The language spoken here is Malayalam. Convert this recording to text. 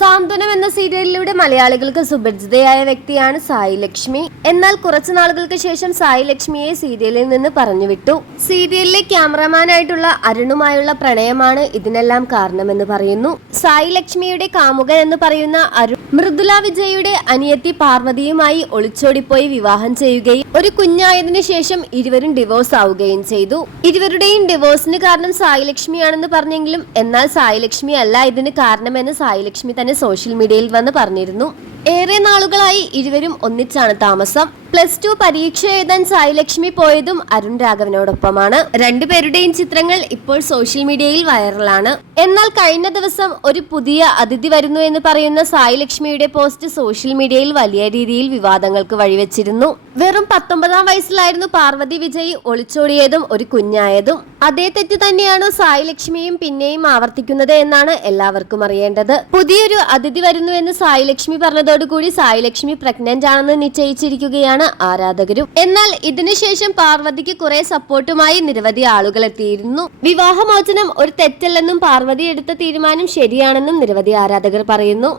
സാന്ത്വനം എന്ന സീരിയലിലൂടെ മലയാളികൾക്ക് സുപരിചിതയായ വ്യക്തിയാണ് സായി ലക്ഷ്മി. എന്നാൽ കുറച്ചു നാളുകൾക്ക് ശേഷം സായി ലക്ഷ്മിയെ സീരിയലിൽ നിന്ന് പറഞ്ഞുവിട്ടു. സീരിയലിലെ ക്യാമറമാനായിട്ടുള്ള അരുണുമായുള്ള പ്രണയമാണ് ഇതിനെല്ലാം കാരണമെന്ന് പറയുന്നു. സായി ലക്ഷ്മിയുടെ കാമുകൻ എന്ന് പറയുന്ന അരുൺ മൃദുല വിജയുടെ അനിയത്തി പാർവതിയുമായി ഒളിച്ചോടിപ്പോയി വിവാഹം ചെയ്യുകയും ഒരു കുഞ്ഞായതിനു ശേഷം ഇരുവരും ഡിവോഴ്സ് ആവുകയും ചെയ്തു. ഇരുവരുടെയും ഡിവോഴ്സിന് കാരണം സായി ലക്ഷ്മിയാണെന്ന് പറഞ്ഞെങ്കിലും എന്നാൽ സായി ലക്ഷ്മി അല്ല ഇതിന് കാരണമെന്ന് സായി ലക്ഷ്മി തന്നെ സോഷ്യൽ മീഡിയയിൽ വന്ന് പറഞ്ഞിരുന്നു. ഏറെ നാളുകളായി ഇരുവരും ഒന്നിച്ചാണ് താമസം. +2 പരീക്ഷ എഴുതാൻ സായി ലക്ഷ്മി പോയതും അരുൺ രാഘവനോടൊപ്പമാണ്. രണ്ടുപേരുടെയും ചിത്രങ്ങൾ ഇപ്പോൾ സോഷ്യൽ മീഡിയയിൽ വൈറലാണ്. എന്നാൽ കഴിഞ്ഞ ദിവസം ഒരു പുതിയ അതിഥി വരുന്നു എന്ന് പറയുന്ന സായി ലക്ഷ്മിയുടെ പോസ്റ്റ് സോഷ്യൽ മീഡിയയിൽ വലിയ രീതിയിൽ വിവാദങ്ങൾക്ക് വഴിവെച്ചിരുന്നു. വെറും 19-ാം വയസ്സിലായിരുന്നു പാർവതി വിജയ് ഒളിച്ചോടിയതും ഒരു കുഞ്ഞായതും. അതേ തെറ്റ് തന്നെയാണ് സായി ലക്ഷ്മിയും പിന്നെയും ആവർത്തിക്കുന്നത് എന്നാണ് എല്ലാവർക്കും അറിയേണ്ടത്. പുതിയൊരു അതിഥി വരുന്നു എന്ന് സായി ലക്ഷ്മി പറഞ്ഞതോടുകൂടി സായി ലക്ഷ്മി പ്രഗ്നന്റ് ആണെന്ന് നിശ്ചയിച്ചിരിക്കുകയാണ് ആരാധകരും. എന്നാൽ ഇതിനുശേഷം പാർവതിക്ക് കുറെ സപ്പോർട്ടുമായി നിരവധി ആളുകൾ എത്തിയിരുന്നു. വിവാഹമോചനം ഒരു തെറ്റല്ലെന്നും പാർവതി എടുത്ത തീരുമാനം ശരിയാണെന്നും നിരവധി ആരാധകർ പറയുന്നു.